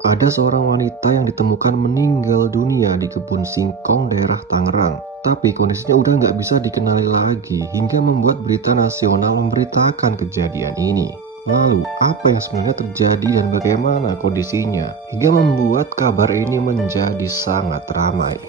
Ada seorang wanita yang ditemukan meninggal dunia di kebun singkong daerah Tangerang. Tapi kondisinya udah nggak bisa dikenali lagi hingga membuat berita nasional memberitakan kejadian ini. Lalu, apa yang sebenarnya terjadi dan bagaimana kondisinya hingga membuat kabar ini menjadi sangat ramai.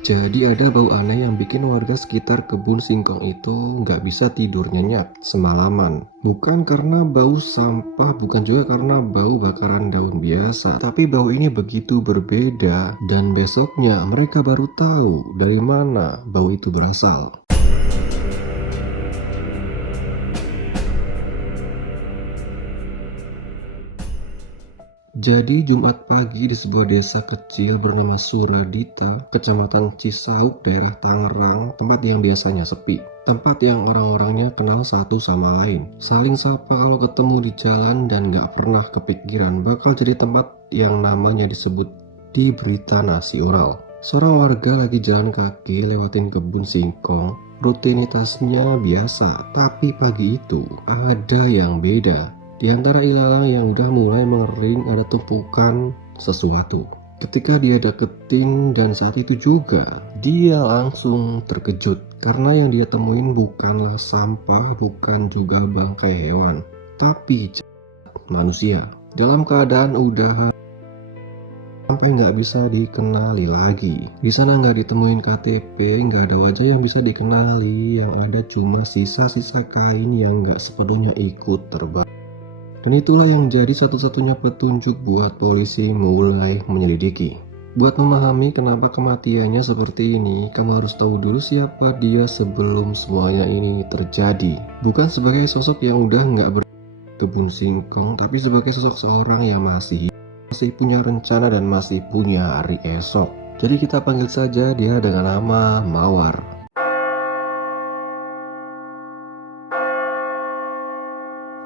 Jadi ada bau aneh yang bikin warga sekitar kebun singkong itu nggak bisa tidur nyenyak semalaman. Bukan karena bau sampah, bukan juga karena bau bakaran daun biasa. Tapi bau ini begitu berbeda dan besoknya mereka baru tahu dari mana bau itu berasal. Jadi Jumat pagi di sebuah desa kecil bernama Suradita, Kecamatan Cisauk, daerah Tangerang, tempat yang biasanya sepi. Tempat yang orang-orangnya kenal satu sama lain. Saling sapa kalau ketemu di jalan dan gak pernah kepikiran bakal jadi tempat yang namanya disebut di berita nasional. Seorang warga lagi jalan kaki lewatin kebun singkong. Rutinitasnya biasa, tapi pagi itu ada yang beda. Di antara ilalang yang udah mulai mengering ada tumpukan sesuatu. Ketika dia deketin dan saat itu juga dia langsung terkejut karena yang dia temuin bukanlah sampah, bukan juga bangkai hewan, tapi manusia dalam keadaan udah sampai nggak bisa dikenali lagi. Di sana nggak ditemuin KTP, nggak ada wajah yang bisa dikenali, yang ada cuma sisa-sisa kain yang nggak sepenuhnya ikut terbang. Dan itulah yang jadi satu-satunya petunjuk buat polisi mulai menyelidiki. Buat memahami kenapa kematiannya seperti ini, kamu harus tahu dulu siapa dia sebelum semuanya ini terjadi. Bukan sebagai sosok yang udah nggak berkebun singkong, tapi sebagai sosok seorang yang masih punya rencana dan masih punya hari esok. Jadi kita panggil saja dia dengan nama Mawar.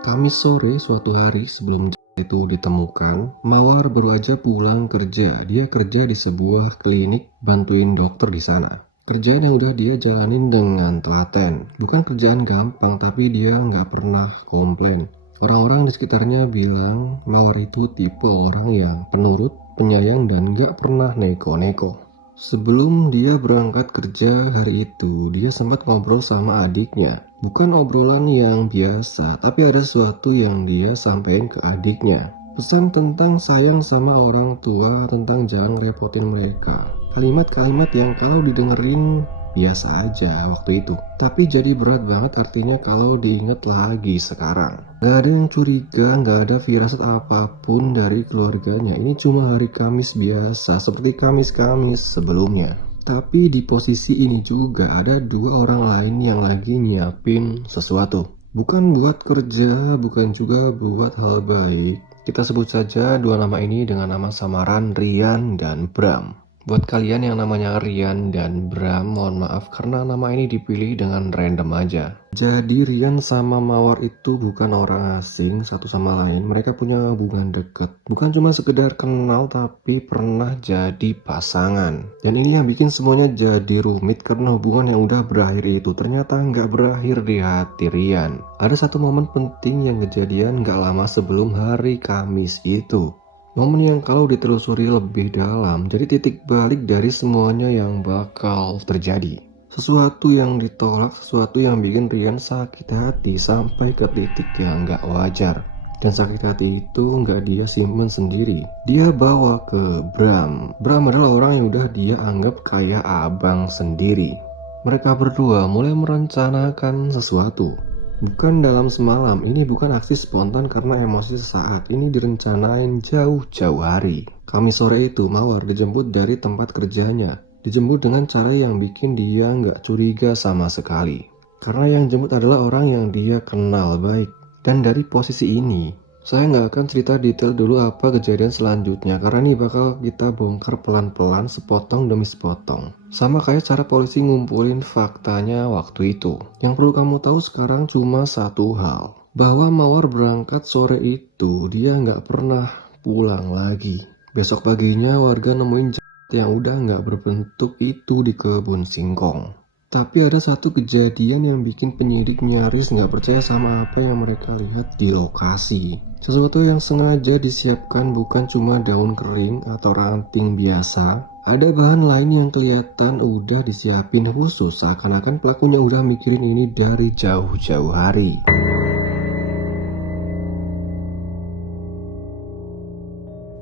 Kamis sore suatu hari sebelum itu ditemukan, Mawar baru aja pulang kerja. Dia kerja di sebuah klinik bantuin dokter di sana. Kerjaan yang udah dia jalanin dengan telaten. Bukan kerjaan gampang, tapi dia nggak pernah komplain. Orang-orang di sekitarnya bilang Mawar itu tipe orang yang penurut, penyayang, dan nggak pernah neko-neko. Sebelum dia berangkat kerja hari itu, dia sempat ngobrol sama adiknya. Bukan obrolan yang biasa, tapi ada sesuatu yang dia sampaikan ke adiknya. Pesan tentang sayang sama orang tua, tentang jangan repotin mereka. Kalimat-kalimat yang kalau didengerin biasa aja waktu itu, tapi jadi berat banget artinya kalau diinget lagi sekarang. Gak ada yang curiga, gak ada firasat apapun dari keluarganya. Ini cuma hari Kamis biasa, seperti Kamis-Kamis sebelumnya. Tapi di posisi ini juga ada dua orang lain yang lagi nyiapin sesuatu. Bukan buat kerja, bukan juga buat hal baik. Kita sebut saja dua nama ini dengan nama samaran Rian dan Bram. Buat kalian yang namanya Rian dan Bram, mohon maaf karena nama ini dipilih dengan random aja. Jadi Rian sama Mawar itu bukan orang asing satu sama lain. Mereka punya hubungan deket. Bukan cuma sekedar kenal tapi pernah jadi pasangan. Dan ini yang bikin semuanya jadi rumit karena hubungan yang udah berakhir itu ternyata nggak berakhir di hati Rian. Ada satu momen penting yang kejadian nggak lama sebelum hari Kamis itu. Momen yang kalau ditelusuri lebih dalam jadi titik balik dari semuanya yang bakal terjadi. Sesuatu yang ditolak, sesuatu yang bikin Rian sakit hati sampai ke titik yang gak wajar. Dan sakit hati itu gak dia simpen sendiri. Dia bawa ke Bram. Bram adalah orang yang udah dia anggap kayak abang sendiri. Mereka berdua mulai merencanakan sesuatu. Bukan dalam semalam, ini bukan aksi spontan karena emosi sesaat. Ini direncanain jauh-jauh hari. Kamis sore itu Mawar dijemput dari tempat kerjanya. Dijemput dengan cara yang bikin dia nggak curiga sama sekali. Karena yang jemput adalah orang yang dia kenal baik. Dan dari posisi ini, saya nggak akan cerita detail dulu apa kejadian selanjutnya. Karena ini bakal kita bongkar pelan-pelan sepotong demi sepotong. Sama kayak cara polisi ngumpulin faktanya waktu itu. Yang perlu kamu tahu sekarang cuma satu hal. Bahwa Mawar berangkat sore itu, dia nggak pernah pulang lagi. Besok paginya warga nemuin yang udah nggak berbentuk itu di kebun singkong. Tapi ada satu kejadian yang bikin penyidik nyaris nggak percaya sama apa yang mereka lihat di lokasi. Sesuatu yang sengaja disiapkan bukan cuma daun kering atau ranting biasa. Ada bahan lain yang kelihatan udah disiapin khusus, seakan-akan pelakunya udah mikirin ini dari jauh-jauh hari.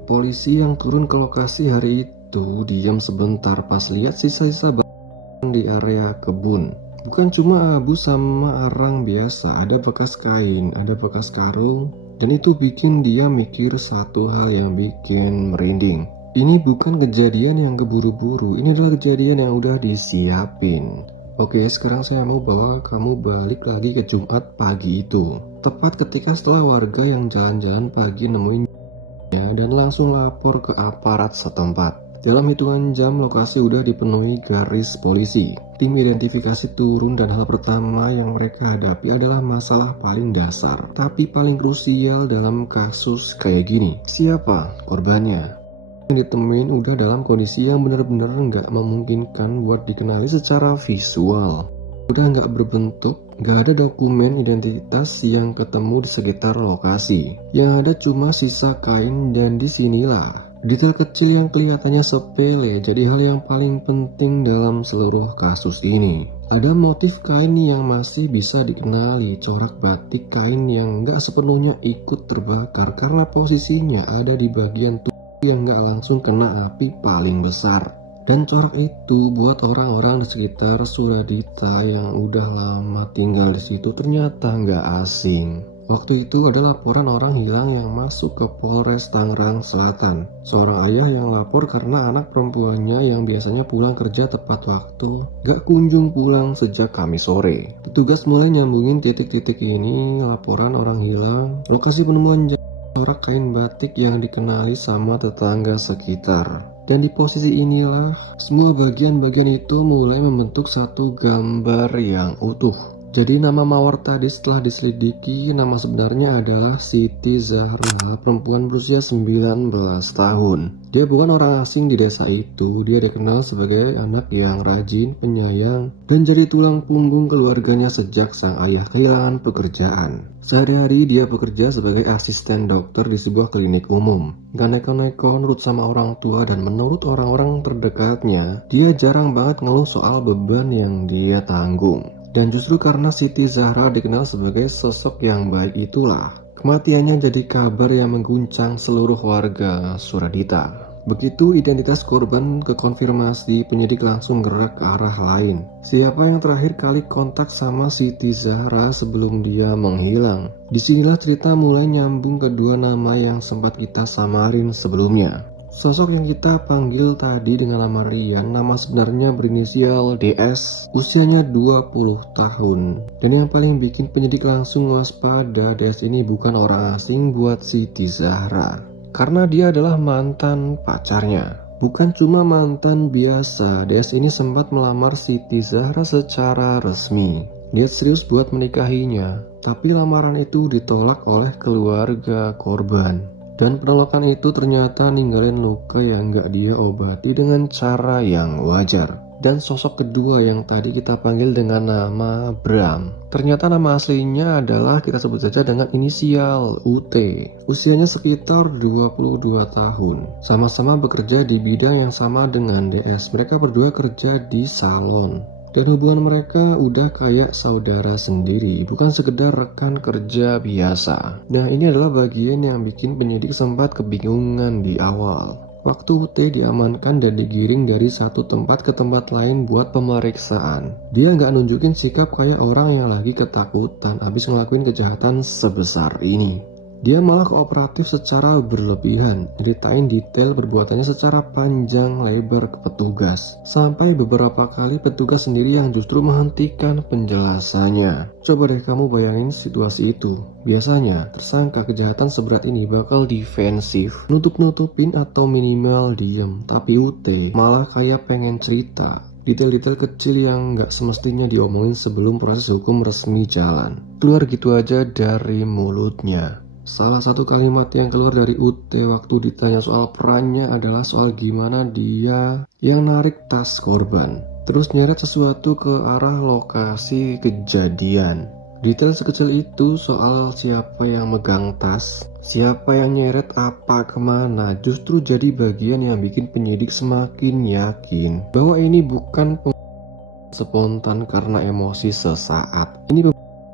Polisi yang turun ke lokasi hari itu diam sebentar pas lihat sisa-sisa di area kebun. Bukan cuma abu sama arang biasa, ada bekas kain, ada bekas karung, dan itu bikin dia mikir satu hal yang bikin merinding. Ini bukan kejadian yang keburu-buru, ini adalah kejadian yang udah disiapin. Oke, sekarang saya mau bawa kamu balik lagi ke Jumat pagi itu. Tepat ketika setelah warga yang jalan-jalan pagi nemuin dan langsung lapor ke aparat setempat. Dalam hitungan jam, lokasi udah dipenuhi garis polisi. Tim identifikasi turun dan hal pertama yang mereka hadapi adalah masalah paling dasar, tapi paling krusial dalam kasus kayak gini. Siapa korbannya? Yang ditemuin udah dalam kondisi yang benar-benar nggak memungkinkan buat dikenali secara visual. Udah nggak berbentuk, nggak ada dokumen identitas yang ketemu di sekitar lokasi. Yang ada cuma sisa kain, dan disinilah detail kecil yang kelihatannya sepele jadi hal yang paling penting dalam seluruh kasus ini. Ada motif kain yang masih bisa dikenali, corak batik kain yang nggak sepenuhnya ikut terbakar karena posisinya ada di bagian tubuh yang nggak langsung kena api paling besar. Dan corak itu buat orang-orang di sekitar Suradita yang udah lama tinggal di situ ternyata nggak asing. Waktu itu ada laporan orang hilang yang masuk ke Polres Tangerang Selatan. Seorang ayah yang lapor karena anak perempuannya yang biasanya pulang kerja tepat waktu gak kunjung pulang sejak Kamis sore. Petugas mulai nyambungin titik-titik ini, laporan orang hilang, lokasi penemuan corak kain batik yang dikenali sama tetangga sekitar. Dan di posisi inilah semua bagian-bagian itu mulai membentuk satu gambar yang utuh. Jadi nama mawar tadi setelah diselidiki, nama sebenarnya adalah Siti Zahra, perempuan berusia 19 tahun. Dia bukan orang asing di desa itu, dia dikenal sebagai anak yang rajin, penyayang, dan jadi tulang punggung keluarganya sejak sang ayah kehilangan pekerjaan. Sehari-hari dia bekerja sebagai asisten dokter di sebuah klinik umum. Gak neko-neko nurut sama orang tua, dan menurut orang-orang terdekatnya, dia jarang banget ngeluh soal beban yang dia tanggung. Dan justru karena Siti Zahra dikenal sebagai sosok yang baik itulah, kematiannya jadi kabar yang mengguncang seluruh warga Suradita. Begitu identitas korban kekonfirmasi, penyidik langsung gerak ke arah lain. Siapa yang terakhir kali kontak sama Siti Zahra sebelum dia menghilang? Disinilah cerita mulai nyambung kedua nama yang sempat kita samarin sebelumnya. Sosok yang kita panggil tadi dengan nama Rian, nama sebenarnya berinisial DS, usianya 20 tahun. Dan yang paling bikin penyidik langsung waspada, DS ini bukan orang asing buat Siti Zahra. Karena dia adalah mantan pacarnya. Bukan cuma mantan biasa, DS ini sempat melamar Siti Zahra secara resmi. Dia serius buat menikahinya, tapi lamaran itu ditolak oleh keluarga korban. Dan penolakan itu ternyata ninggalin luka yang gak dia obati dengan cara yang wajar. Dan sosok kedua yang tadi kita panggil dengan nama Bram, ternyata nama aslinya adalah, kita sebut saja dengan inisial UT. Usianya sekitar 22 tahun. Sama-sama bekerja di bidang yang sama dengan DS. Mereka berdua kerja di salon. Dan hubungan mereka udah kayak saudara sendiri, bukan sekedar rekan kerja biasa. Nah, ini adalah bagian yang bikin penyidik sempat kebingungan di awal. Waktu UT diamankan dan digiring dari satu tempat ke tempat lain buat pemeriksaan, dia nggak nunjukin sikap kayak orang yang lagi ketakutan abis ngelakuin kejahatan sebesar ini. Dia malah kooperatif secara berlebihan, ceritain detail perbuatannya secara panjang lebar ke petugas. Sampai beberapa kali petugas sendiri yang justru menghentikan penjelasannya. Coba deh kamu bayangin situasi itu. Biasanya, tersangka kejahatan seberat ini bakal defensif, nutup-nutupin atau minimal diem. Tapi UT malah kayak pengen cerita. Detail-detail kecil yang gak semestinya diomongin sebelum proses hukum resmi jalan. Keluar gitu aja dari mulutnya. Salah satu kalimat yang keluar dari UT waktu ditanya soal perannya adalah soal gimana dia yang narik tas korban. terus nyeret sesuatu ke arah lokasi kejadian. Detail sekecil itu soal siapa yang megang tas, siapa yang nyeret apa kemana, justru jadi bagian yang bikin penyidik semakin yakin bahwa ini bukan spontan karena emosi sesaat. Ini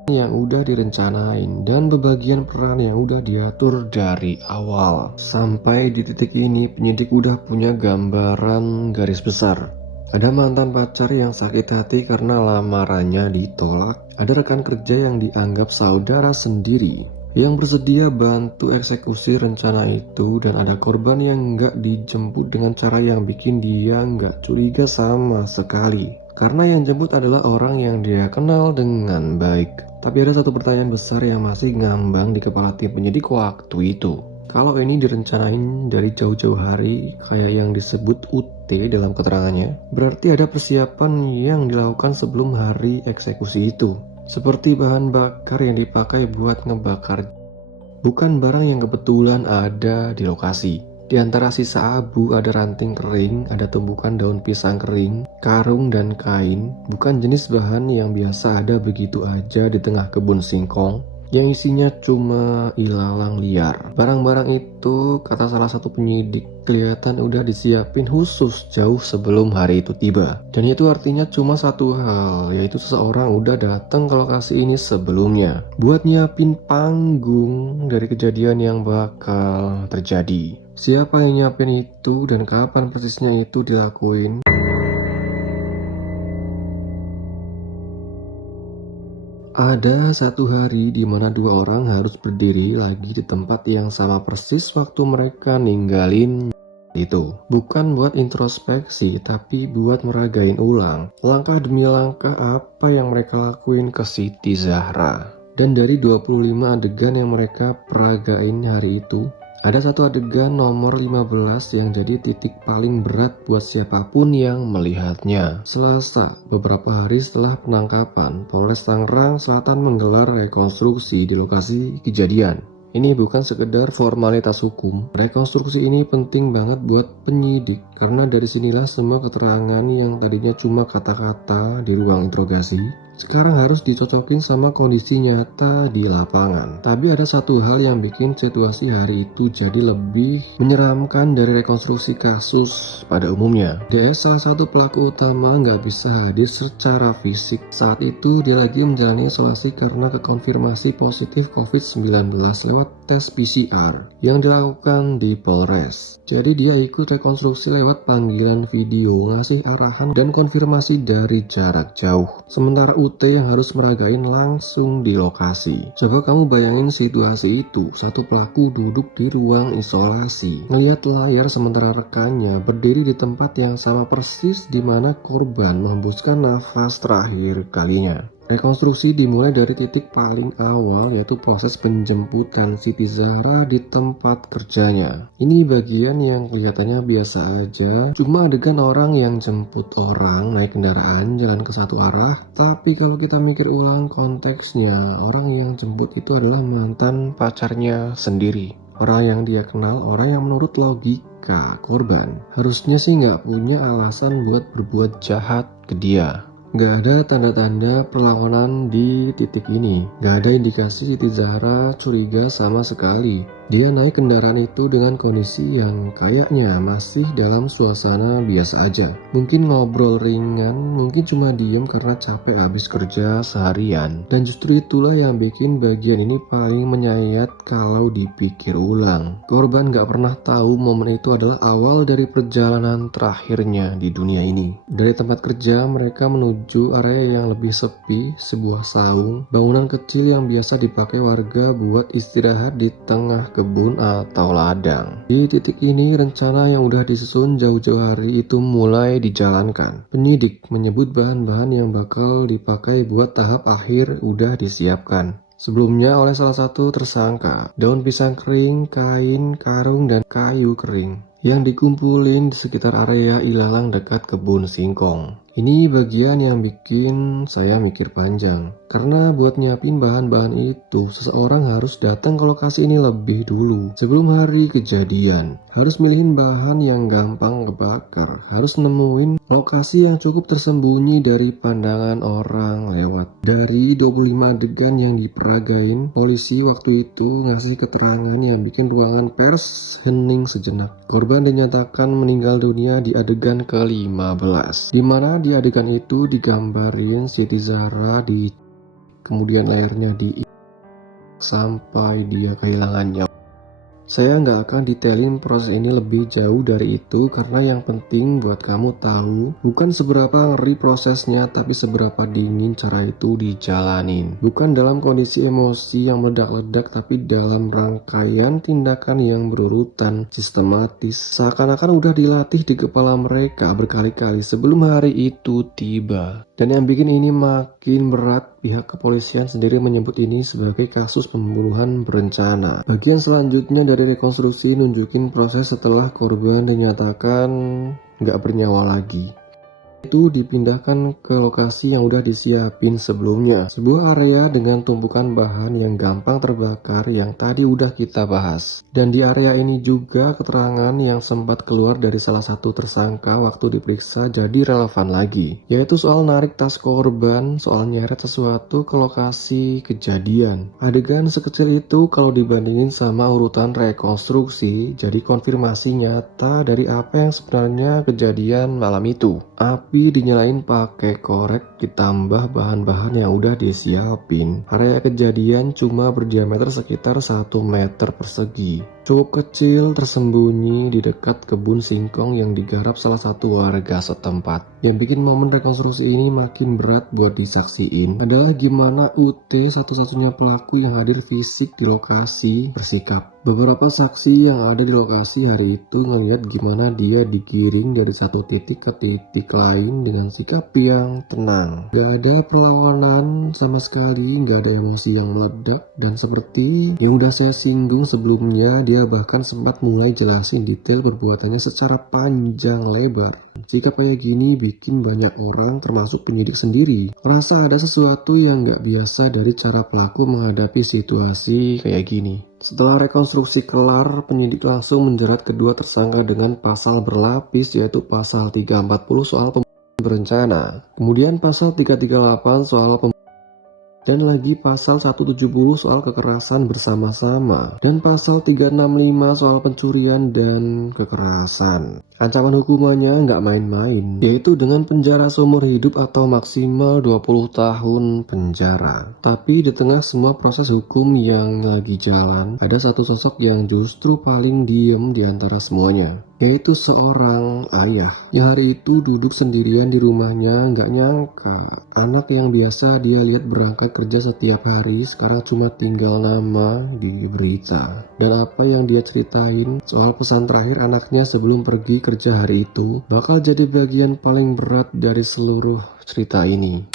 yang udah direncanain dan pembagian peran yang udah diatur dari awal. Sampai di titik ini penyidik udah punya gambaran garis besar. Ada mantan pacar yang sakit hati karena lamarannya ditolak. Ada rekan kerja yang dianggap saudara sendiri yang bersedia bantu eksekusi rencana itu, dan ada korban yang nggak dijemput dengan cara yang bikin dia nggak curiga sama sekali. Karena yang jemput adalah orang yang dia kenal dengan baik. Tapi ada satu pertanyaan besar yang masih ngambang di kepala tim penyidik waktu itu. Kalau ini direncanain dari jauh-jauh hari, kayak yang disebut UT dalam keterangannya, berarti ada persiapan yang dilakukan sebelum hari eksekusi itu. Seperti bahan bakar yang dipakai buat ngebakar, bukan barang yang kebetulan ada di lokasi. Di antara sisa abu ada ranting kering, ada tumpukan daun pisang kering, karung dan kain, bukan jenis bahan yang biasa ada begitu aja di tengah kebun singkong yang isinya cuma ilalang liar. Barang-barang itu, kata salah satu penyidik, kelihatan udah disiapin khusus jauh sebelum hari itu tiba. Dan itu artinya cuma satu hal, yaitu seseorang udah datang ke lokasi ini sebelumnya buat nyiapin panggung dari kejadian yang bakal terjadi. Siapa yang nyiapin itu dan kapan persisnya itu dilakuin? Ada satu hari di mana dua orang harus berdiri lagi di tempat yang sama persis waktu mereka ninggalin itu. Bukan buat introspeksi, tapi buat meragain ulang langkah demi langkah apa yang mereka lakuin ke Siti Zahra. Dan dari 25 adegan yang mereka peragain hari itu, ada satu adegan nomor 15 yang jadi titik paling berat buat siapapun yang melihatnya. Selasa, beberapa hari setelah penangkapan, Polres Tangerang Selatan menggelar rekonstruksi di lokasi kejadian. Ini bukan sekedar formalitas hukum. Rekonstruksi ini penting banget buat penyidik, karena dari sinilah semua keterangan yang tadinya cuma kata-kata di ruang interogasi sekarang harus dicocokin sama kondisi nyata di lapangan. Tapi ada satu hal yang bikin situasi hari itu jadi lebih menyeramkan dari rekonstruksi kasus pada umumnya. DS, salah satu pelaku utama, nggak bisa hadir secara fisik. Saat itu dia lagi menjalani isolasi karena kekonfirmasi positif COVID-19 lewat tes PCR yang dilakukan di Polres. Jadi dia ikut rekonstruksi lewat panggilan video, ngasih arahan dan konfirmasi dari jarak jauh. Sementara UT yang harus meragain langsung di lokasi. Coba kamu bayangin situasi itu, satu pelaku duduk di ruang isolasi, ngeliat layar sementara rekannya berdiri di tempat yang sama persis di mana korban menghembuskan nafas terakhir kalinya. Rekonstruksi dimulai dari titik paling awal, yaitu proses penjemputan Siti Zahra di tempat kerjanya. Ini bagian yang kelihatannya biasa aja, cuma adegan orang yang jemput orang naik kendaraan jalan ke satu arah. Tapi kalau kita mikir ulang konteksnya, orang yang jemput itu adalah mantan pacarnya sendiri. Orang yang dia kenal, orang yang menurut logika korban harusnya sih nggak punya alasan buat berbuat jahat ke dia. Gak ada tanda-tanda perlawanan di titik ini. Gak ada indikasi Siti Zahra curiga sama sekali. Dia naik kendaraan itu dengan kondisi yang kayaknya masih dalam suasana biasa aja. Mungkin ngobrol ringan, mungkin cuma diem karena capek habis kerja seharian. Dan justru itulah yang bikin bagian ini paling menyayat kalau dipikir ulang. Korban gak pernah tahu momen itu adalah awal dari perjalanan terakhirnya di dunia ini. Dari tempat kerja mereka menuju area yang lebih sepi, sebuah saung, bangunan kecil yang biasa dipakai warga buat istirahat di tengah kebun atau ladang. Di titik ini rencana yang udah disusun jauh-jauh hari itu mulai dijalankan. Penyidik menyebut bahan-bahan yang bakal dipakai buat tahap akhir udah disiapkan sebelumnya oleh salah satu tersangka. Daun pisang kering, kain, karung, dan kayu kering. yang dikumpulin di sekitar area ilalang dekat kebun singkong. Ini bagian yang bikin saya mikir panjang. Karena buat nyiapin bahan-bahan itu, seseorang harus datang ke lokasi ini lebih dulu. Sebelum hari kejadian, harus milihin bahan yang gampang kebakar. Harus nemuin lokasi yang cukup tersembunyi dari pandangan orang lewat. Dari 25 adegan yang diperagain, polisi waktu itu ngasih keterangan yang bikin ruangan pers hening sejenak. Korban dinyatakan meninggal dunia di adegan ke-15, di mana di adegan itu digambarin Siti Zahra kemudian layarnya sampai dia kehilangan nyawa. Saya nggak akan detailin proses ini lebih jauh dari itu karena yang penting buat kamu tahu bukan seberapa ngeri prosesnya tapi seberapa dingin cara itu dijalanin. Bukan dalam kondisi emosi yang meledak-ledak tapi dalam rangkaian tindakan yang berurutan, sistematis. Seakan-akan udah dilatih di kepala mereka berkali-kali sebelum hari itu tiba. Dan yang bikin ini makin berat, pihak kepolisian sendiri menyebut ini sebagai kasus pembunuhan berencana. Bagian selanjutnya dari rekonstruksi nunjukin proses setelah korban dinyatakan nggak bernyawa lagi. Itu dipindahkan ke lokasi yang udah disiapin sebelumnya. Sebuah area dengan tumpukan bahan yang gampang terbakar yang tadi udah kita bahas. Dan di area ini juga keterangan yang sempat keluar dari salah satu tersangka waktu diperiksa jadi relevan lagi. Yaitu soal narik tas korban, soal nyeret sesuatu ke lokasi kejadian. Adegan sekecil itu kalau dibandingin sama urutan rekonstruksi, jadi konfirmasi nyata dari apa yang sebenarnya kejadian malam itu. Api dinyalain pakai korek ditambah bahan-bahan yang udah disiapin. Area kejadian cuma berdiameter sekitar 1 meter persegi. Cukup kecil, tersembunyi di dekat kebun singkong yang digarap salah satu warga setempat. Yang bikin momen rekonstruksi ini makin berat buat disaksiin adalah gimana UT, satu-satunya pelaku yang hadir fisik di lokasi, bersikap. Beberapa saksi yang ada di lokasi hari itu ngeliat gimana dia digiring dari satu titik ke titik lain dengan sikap yang tenang. Gak ada perlawanan sama sekali, gak ada emosi yang meledak, dan seperti yang udah saya singgung sebelumnya, dia bahkan sempat mulai jelasin detail perbuatannya secara panjang lebar. Sikap kayak gini bikin banyak orang termasuk penyidik sendiri merasa ada sesuatu yang gak biasa dari cara pelaku menghadapi situasi kayak gini. Setelah rekonstruksi kelar, penyidik langsung menjerat kedua tersangka dengan pasal berlapis yaitu pasal 340 soal pembunuhan berencana, kemudian pasal 338 soal dan lagi pasal 170 soal kekerasan bersama-sama, dan pasal 365 soal pencurian dan kekerasan. Ancaman hukumannya nggak main-main, yaitu dengan penjara seumur hidup atau maksimal 20 tahun penjara. Tapi di tengah semua proses hukum yang lagi jalan, ada satu sosok yang justru paling diem di antara semuanya, yaitu seorang ayah yang hari itu duduk sendirian di rumahnya. Nggak nyangka anak yang biasa dia lihat berangkat kerja setiap hari sekarang cuma tinggal nama di berita. Dan apa yang dia ceritain soal pesan terakhir anaknya sebelum pergi kerja hari itu bakal jadi bagian paling berat dari seluruh cerita ini.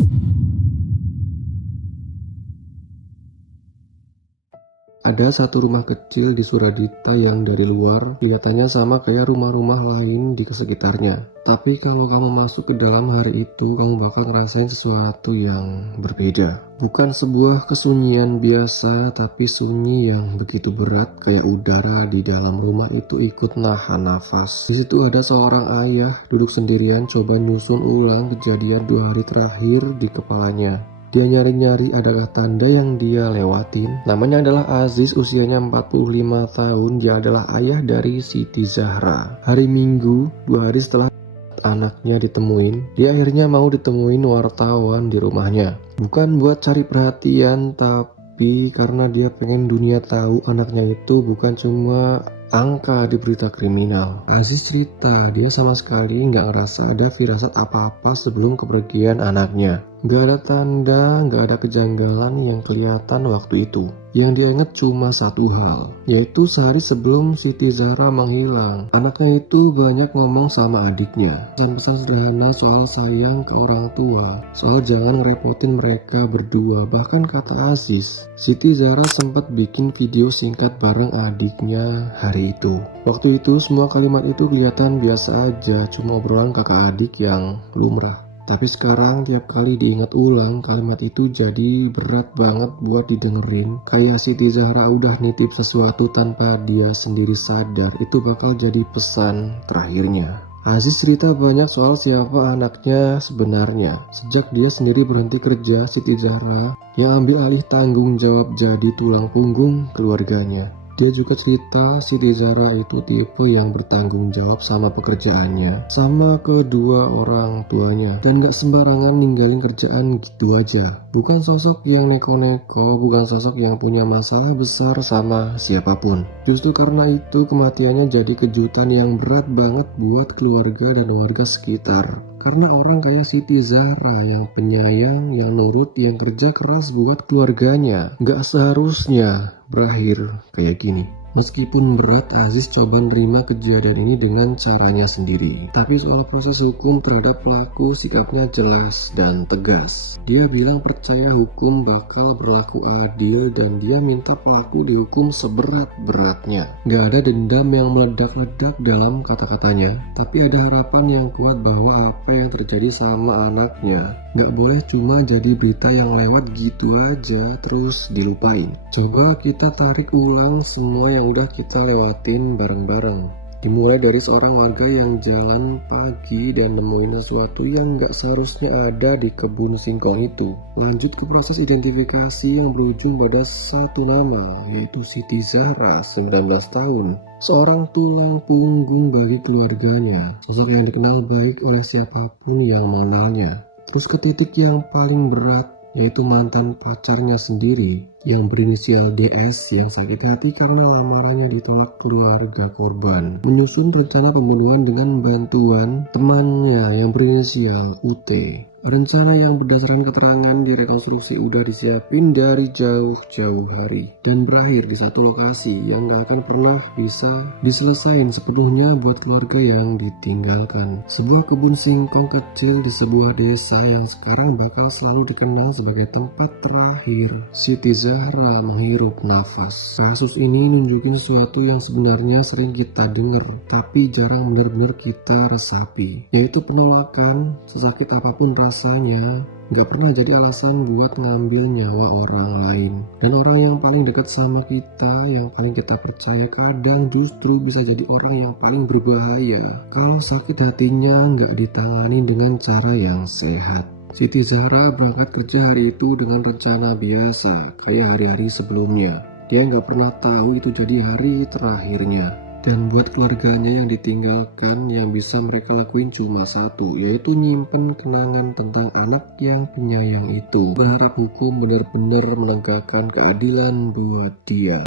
Ada satu rumah kecil di Suradita yang dari luar kelihatannya sama kayak rumah-rumah lain di sekitarnya. Tapi kalau kamu masuk ke dalam hari itu, kamu bakal ngerasain sesuatu yang berbeda. Bukan sebuah kesunyian biasa, tapi sunyi yang begitu berat kayak udara di dalam rumah itu ikut nahan nafas. Di situ ada seorang ayah duduk sendirian coba nyusun ulang kejadian 2 hari terakhir di kepalanya. Dia nyari-nyari adakah tanda yang dia lewatin. Namanya adalah Aziz, usianya 45 tahun. Dia adalah ayah dari Siti Zahra. Hari Minggu, 2 hari setelah anaknya ditemuin, dia akhirnya mau ditemuin wartawan di rumahnya. Bukan buat cari perhatian, tapi karena dia pengen dunia tahu anaknya itu bukan cuma angka di berita kriminal. Aziz cerita dia sama sekali nggak ngerasa ada firasat apa-apa sebelum kepergian anaknya. Gak ada tanda, gak ada kejanggalan yang kelihatan waktu itu. Yang dia ingat cuma satu hal, yaitu sehari sebelum Siti Zahra menghilang, anaknya itu banyak ngomong sama adiknya. Pesan-pesan sederhana soal sayang ke orang tua, soal jangan ngerepotin mereka berdua. Bahkan kata Aziz, Siti Zahra sempat bikin video singkat bareng adiknya hari itu. Waktu itu semua kalimat itu kelihatan biasa aja, cuma obrolan kakak adik yang lumrah. Tapi sekarang tiap kali diingat ulang, kalimat itu jadi berat banget buat didengerin. Kayak Siti Zahra udah nitip sesuatu tanpa dia sendiri sadar, itu bakal jadi pesan terakhirnya. Aziz cerita banyak soal siapa anaknya sebenarnya. Sejak dia sendiri berhenti kerja, Siti Zahra yang ambil alih tanggung jawab jadi tulang punggung keluarganya. Dia juga cerita Siti Zahra itu tipe yang bertanggung jawab sama pekerjaannya, sama kedua orang tuanya, dan gak sembarangan ninggalin kerjaan gitu aja. Bukan sosok yang neko-neko, bukan sosok yang punya masalah besar sama siapapun. Justru karena itu kematiannya jadi kejutan yang berat banget buat keluarga dan warga sekitar. Karena orang kayak Siti Zahra yang penyayang, yang nurut, yang kerja keras buat keluarganya, gak seharusnya berakhir kayak gini. Meskipun berat, Aziz coba nerima kejadian ini dengan caranya sendiri. Tapi soal proses hukum terhadap pelaku sikapnya jelas dan tegas. Dia bilang percaya hukum bakal berlaku adil dan dia minta pelaku dihukum seberat-beratnya. Gak ada dendam yang meledak-ledak dalam kata-katanya, tapi ada harapan yang kuat bahwa apa yang terjadi sama anaknya gak boleh cuma jadi berita yang lewat gitu aja terus dilupain. Coba kita tarik ulang semua yang udah kita lewatin bareng-bareng. Dimulai dari seorang warga yang jalan pagi dan nemuin sesuatu yang gak seharusnya ada di kebun singkong itu. Lanjut ke proses identifikasi yang berujung pada satu nama, yaitu Siti Zahra, 19 tahun. Seorang tulang punggung bagi keluarganya, sosok yang dikenal baik oleh siapapun yang mengenalnya. Terus ke titik yang paling berat, yaitu mantan pacarnya sendiri yang berinisial DS yang sakit hati karena lamarannya ditolak keluarga korban. Menyusun rencana pembunuhan dengan bantuan temannya yang berinisial UT. Rencana yang berdasarkan keterangan direkonstruksi udah disiapin dari jauh-jauh hari dan berakhir di satu lokasi yang gak akan pernah bisa diselesain sepenuhnya buat keluarga yang ditinggalkan. Sebuah kebun singkong kecil di sebuah desa yang sekarang bakal selalu dikenang sebagai tempat terakhir Siti Zahra menghirup nafas. Kasus ini nunjukin sesuatu yang sebenarnya sering kita dengar tapi jarang benar-benar kita resapi, yaitu penolakan sesakit apapun rasanya gak pernah jadi alasan buat ngambil nyawa orang lain. Dan orang yang paling dekat sama kita, yang paling kita percaya, kadang justru bisa jadi orang yang paling berbahaya kalau sakit hatinya gak ditangani dengan cara yang sehat. Siti Zahra berangkat kerja hari itu dengan rencana biasa kayak hari-hari sebelumnya. Dia gak pernah tahu itu jadi hari terakhirnya. Dan buat keluarganya yang ditinggalkan, yang bisa mereka lakuin cuma satu, yaitu nyimpen kenangan tentang anak yang penyayang itu. Berharap hukum benar-benar menegakkan keadilan buat dia.